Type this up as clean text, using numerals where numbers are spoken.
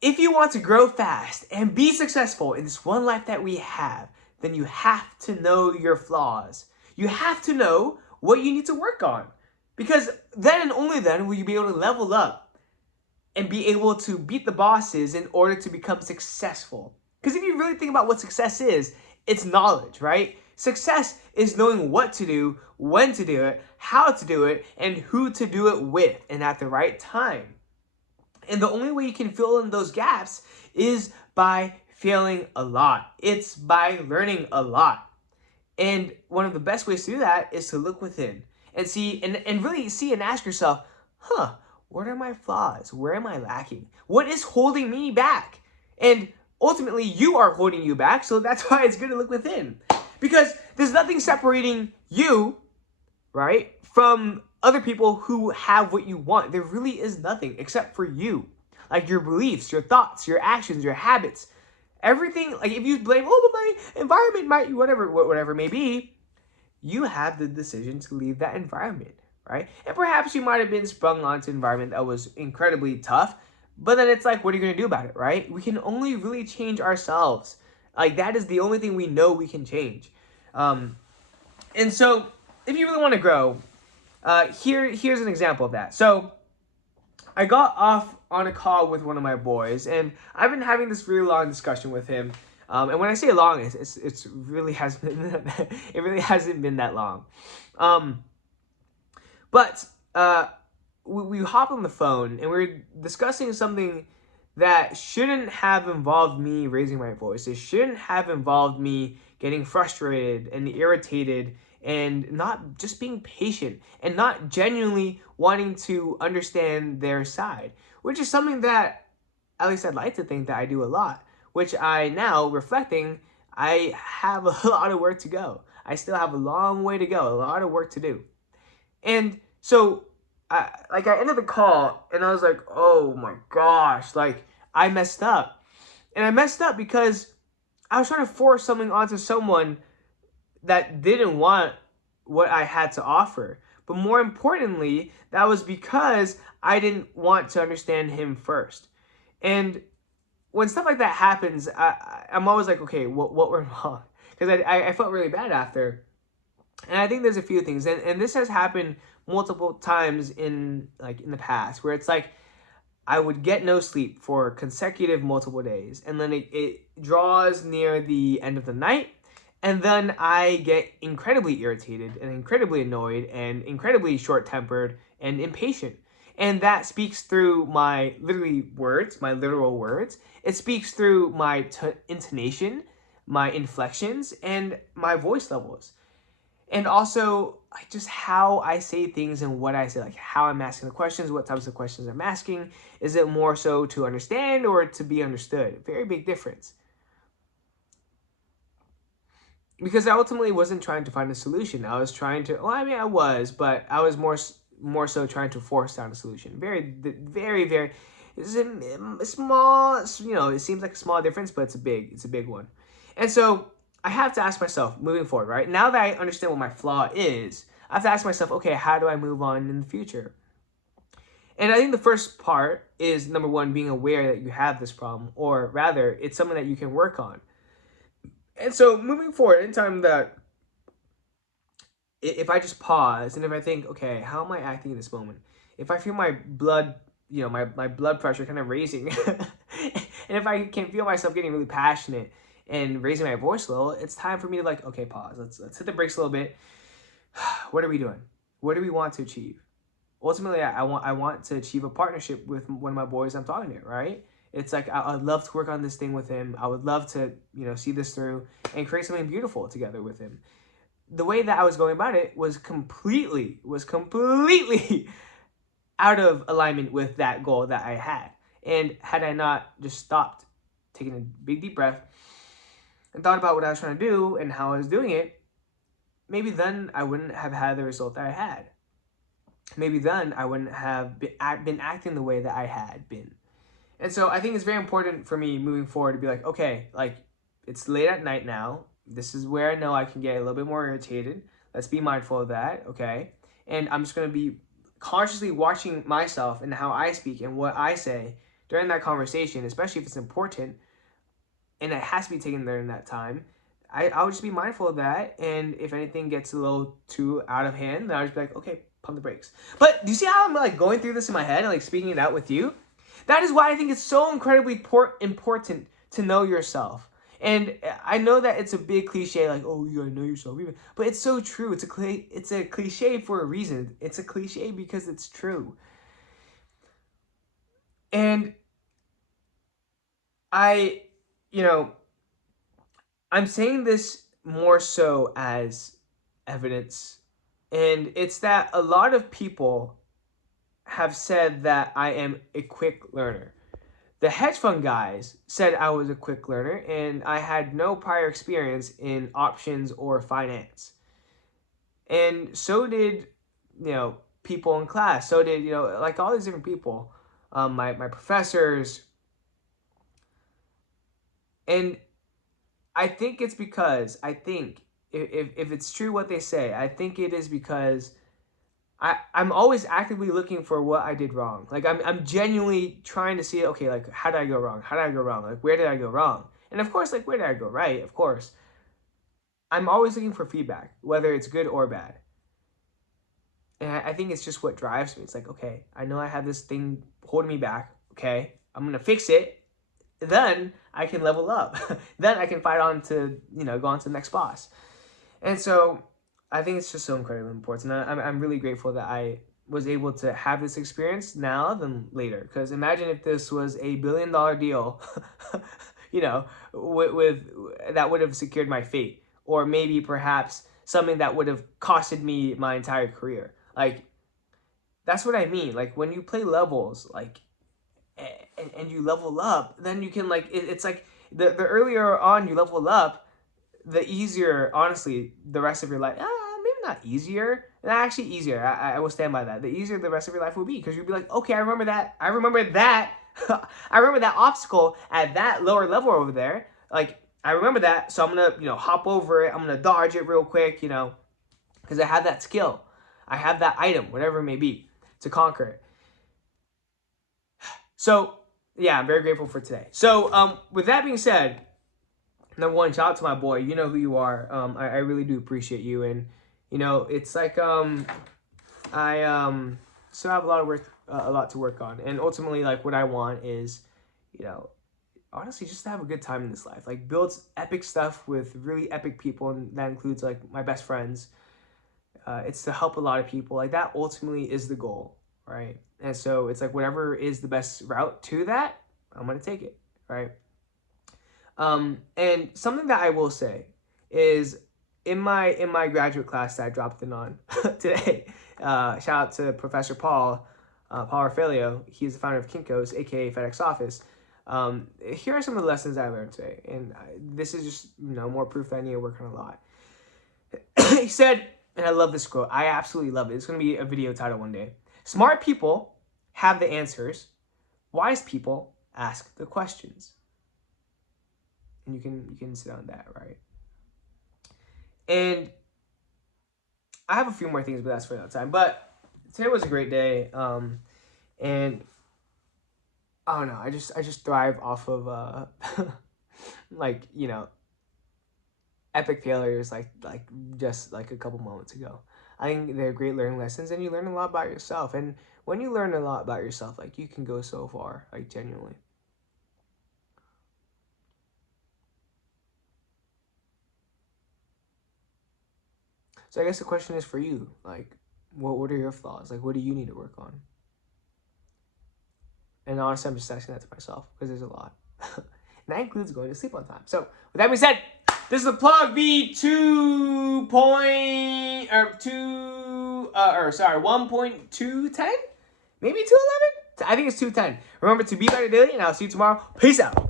If you want to grow fast and be successful in this one life that we have, then you have to know your flaws. You have to know what you need to work on. Because then and only then will you be able to level up and be able to beat the bosses in order to become successful. Because if you really think about what success is, it's knowledge, right? Success is knowing what to do, when to do it, how to do it, and who to do it with, and at the right time. And the only way you can fill in those gaps is by failing a lot. It's by learning a lot. And one of the best ways to do that is to look within and see and really see and ask yourself, what are my flaws? Where am I lacking? What is holding me back? And ultimately, you are holding you back, so that's why it's good to look within. Because there's nothing separating you, right, from other people who have what you want. There really is nothing except for you. Like your beliefs, your thoughts, your actions, your habits. Everything, like if you blame, but my environment might, whatever it may be, you have the decision to leave that environment, right? And perhaps you might have been sprung onto an environment that was incredibly tough, but then it's like, what are you going to do about it, right? We can only really change ourselves. Like that is the only thing we know we can change. And so if you really want to grow, here's an example of that. So I got off on a call with one of my boys, and I've been having this really long discussion with him. And when I say long, it's really hasn't been it really hasn't been that long. But we hop on the phone and we're discussing something that shouldn't have involved me raising my voice. It shouldn't have involved me getting frustrated and irritated and not just being patient and not genuinely wanting to understand their side, which is something that at least I'd like to think that I do a lot, which I now reflecting, I have a lot of work to go. I still have a long way to go, a lot of work to do. And so I ended the call and I was like, oh my gosh, like I messed up. And I messed up because I was trying to force something onto someone that didn't want what I had to offer. But more importantly, that was because I didn't want to understand him first. And when stuff like that happens, I'm always like, okay, what went wrong? Because I felt really bad after. And I think there's a few things. And this has happened multiple times in the past where it's like I would get no sleep for consecutive multiple days. And then it draws near the end of the night. And then I get incredibly irritated and incredibly annoyed and incredibly short-tempered and impatient. And that speaks through my literal words. It speaks through my intonation, my inflections, and my voice levels. And also, like, just how I say things and what I say, like how I'm asking the questions, what types of questions I'm asking. Is it more so to understand or to be understood? Very big difference. Because I ultimately wasn't trying to find a solution. I was trying to, well, I mean, I was, but I was more so trying to force down a solution. Very, very, it's a small, it seems like a small difference, but it's a big one. And so I have to ask myself, moving forward, right? Now that I understand what my flaw is, I have to ask myself, okay, how do I move on in the future? And I think the first part is, number one, being aware that you have this problem, or rather, it's something that you can work on. And so moving forward, anytime that if I just pause and if I think, okay, how am I acting in this moment? If I feel my blood, my blood pressure kind of raising, and if I can feel myself getting really passionate and raising my voice a little, it's time for me to like, okay, pause. Let's hit the brakes a little bit. What are we doing? What do we want to achieve? Ultimately, I want to achieve a partnership with one of my boys I'm talking to, right? It's like, I'd love to work on this thing with him. I would love to, see this through and create something beautiful together with him. The way that I was going about it was completely out of alignment with that goal that I had. And had I not just stopped, taking a big deep breath, and thought about what I was trying to do and how I was doing it, maybe then I wouldn't have had the result that I had. Maybe then I wouldn't have been acting the way that I had been. And so I think it's very important for me moving forward to be like, okay, like it's late at night now. This is where I know I can get a little bit more irritated. Let's be mindful of that, okay? And I'm just going to be consciously watching myself and how I speak and what I say during that conversation, especially if it's important and it has to be taken during that time, I'll just be mindful of that. And if anything gets a little too out of hand, then I'll just be like, okay, pump the brakes. But do you see how I'm like going through this in my head and like speaking it out with you? That is why I think it's so incredibly important to know yourself. And I know that it's a big cliche, like, oh, you gotta know yourself. But it's so true. It's a cliche for a reason. It's a cliche because it's true. And I, you know, I'm saying this more so as evidence. And it's that a lot of people have said that I am a quick learner. The hedge fund guys said I was a quick learner and I had no prior experience in options or finance. And so did, people in class. So did, like all these different people, my professors. And I think it's because, if it's true what they say, I think it is because I'm always actively looking for what I did wrong. Like I'm genuinely trying to see, okay, like how did I go wrong? How did I go wrong? Like where did I go wrong? And of course, like where did I go right? Of course. I'm always looking for feedback, whether it's good or bad. And I think it's just what drives me. It's like, okay, I know I have this thing holding me back. Okay, I'm gonna fix it. Then I can level up. Then I can fight on to, go on to the next boss. And so I think it's just so incredibly important. I'm really grateful that I was able to have this experience now than later. Because imagine if this was a $1 billion deal, with that would have secured my fate. Or maybe perhaps something that would have costed me my entire career. Like, that's what I mean. Like, when you play levels, like, and you level up, then you can, like, it's like, the earlier on you level up, the easier, honestly, the rest of your life, maybe not easier, actually easier, I will stand by that, the easier the rest of your life will be, because you'll be like, okay, I remember that, I remember that obstacle at that lower level over there, like, I remember that, so I'm gonna, hop over it, I'm gonna dodge it real quick, because I have that skill, I have that item, whatever it may be, to conquer it. So, yeah, I'm very grateful for today. So, with that being said, number one, shout out to my boy. You know who you are. I really do appreciate you. And, it's like I still have a lot to work on. And ultimately, like, what I want is, honestly, just to have a good time in this life. Like, build epic stuff with really epic people. And that includes, like, my best friends. It's to help a lot of people. Like, that ultimately is the goal, right? And so it's like whatever is the best route to that, I'm going to take it, right? And something that I will say is in my graduate class that I dropped in on today, shout out to Professor Paul Raffaello. He's the founder of Kinko's, aka FedEx Office. Here are some of the lessons I learned today, and this is just more proof that I need to work on a lot. He said, and I love this quote. I absolutely love it. It's going to be a video title one day. Smart people have the answers. Wise people ask the questions. And you can sit on that, right? And I have a few more things, but that's for another time. But today was a great day, and I don't know. I just thrive off of like epic failures, like just like a couple moments ago. I think they're great learning lessons, and you learn a lot about yourself. And when you learn a lot about yourself, like you can go so far, like genuinely. So I guess the question is for you, like, what are your flaws? Like, what do you need to work on? And honestly, I'm just asking that to myself because there's a lot. And that includes going to sleep on time. So with that being said, this is the PLOG V 1.210? Maybe 211? I think it's 210. Remember to be better daily, and I'll see you tomorrow. Peace out.